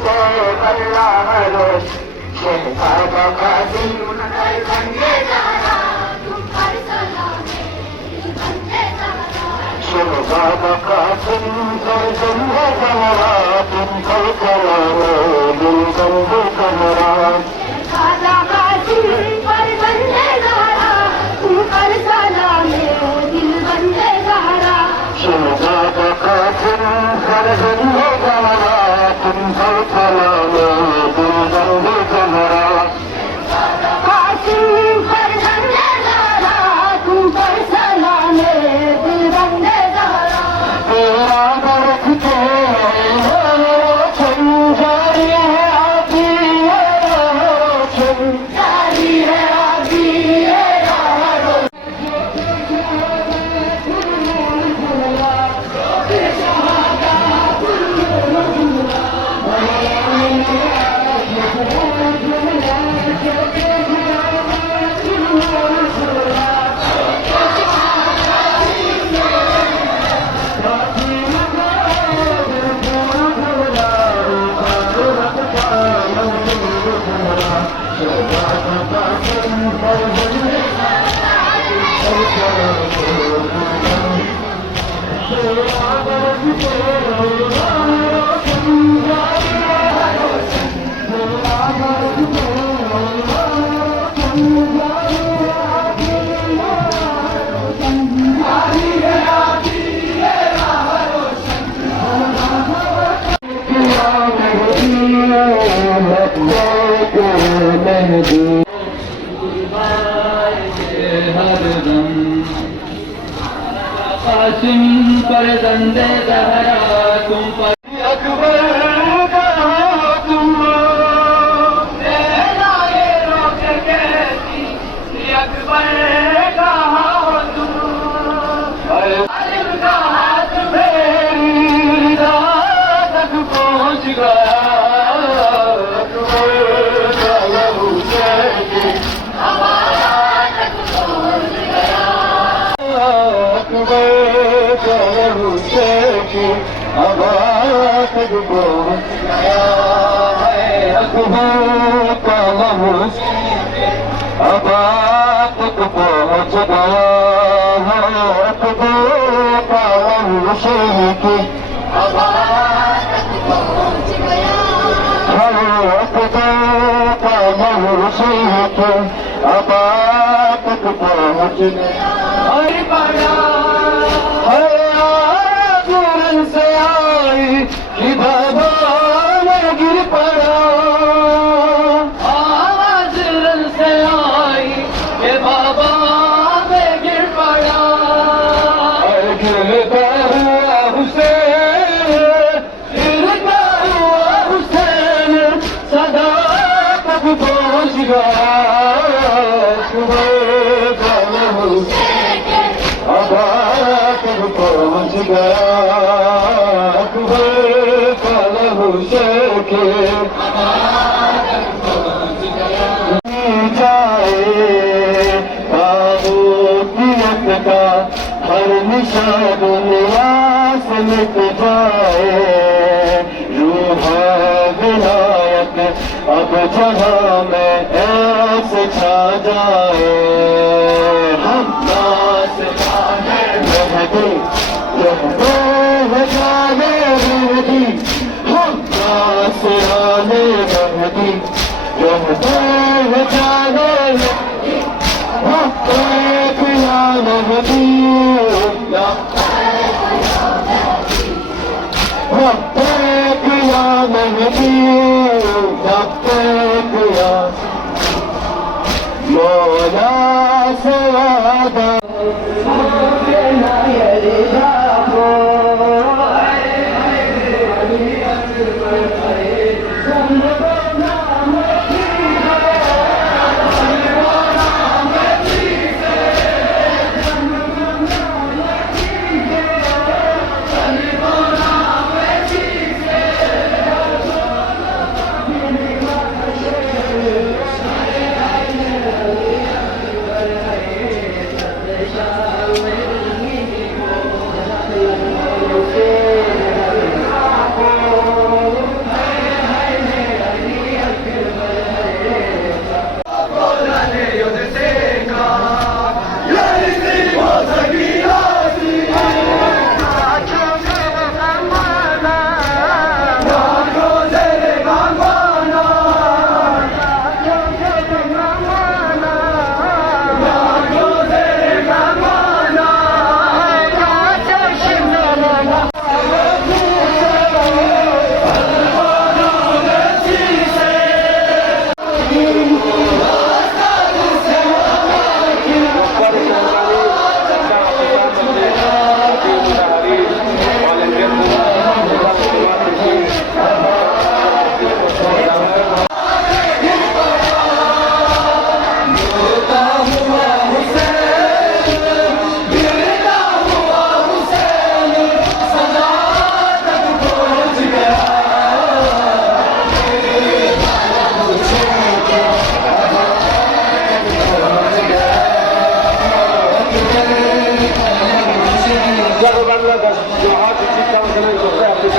से बल्ला रोश शहजादा कासिम शहजादा कासिम फर्जंदे ज़हरा तुम पर सलामे दिल बंदे ज़हरा शहजादा कासिम फर्जंदे ज़हरा तुम पर सलामे दिल बंदे ज़हरा शहजादा कासिम फर्जंदे ज़हरा तुम पर सलामे दिल बंदे ज़हरा कासिम फर्जंदे ज़हरा तुम पर सलामे दिल बंदे ज़हरा तेरा बरखते रोशन जारी है आती है रोशन जारी है आती है कासिम फर्जंदे ज़हरा तुम पर अकबर कहाँ तुम तेरा ये रोक कहती अकबर कहाँ हो तुम कासिम का हाथ मेरी रात तक पहुँच गया अकबर का लहू चहके हमारा तक पहुँच गया अकबर का लहू चहके हमारा तक पहुँच गया है अकबर का लहू हवा तक पहुँच गया है अकबर का लहू चहके हवा तक पहुँच गया हवा तक पहुँच गया और बड़ा दूर से आई कि बाबा मैं गिर पड़ा आवाज रन से आई के बाबा मैं गिर पड़ा गिरता हुआ हुसैन सदा तक पहुँच गया हवा तक पहुँच गया अकबर का लहू चहके जाए ताबूतियत का हर निशान दुनिया से मिट जाए रूह विलायत अब जहाँ में ऐसे छा जाए हम नास मेहदी कहते हैं जाने मेहदी हम नास आने मेहदी कहते हैं जाने मेहदी हम पिया मेहदी हम पिया मेहदी पिया मौला से वादा जहाँ किसी काउंसलर को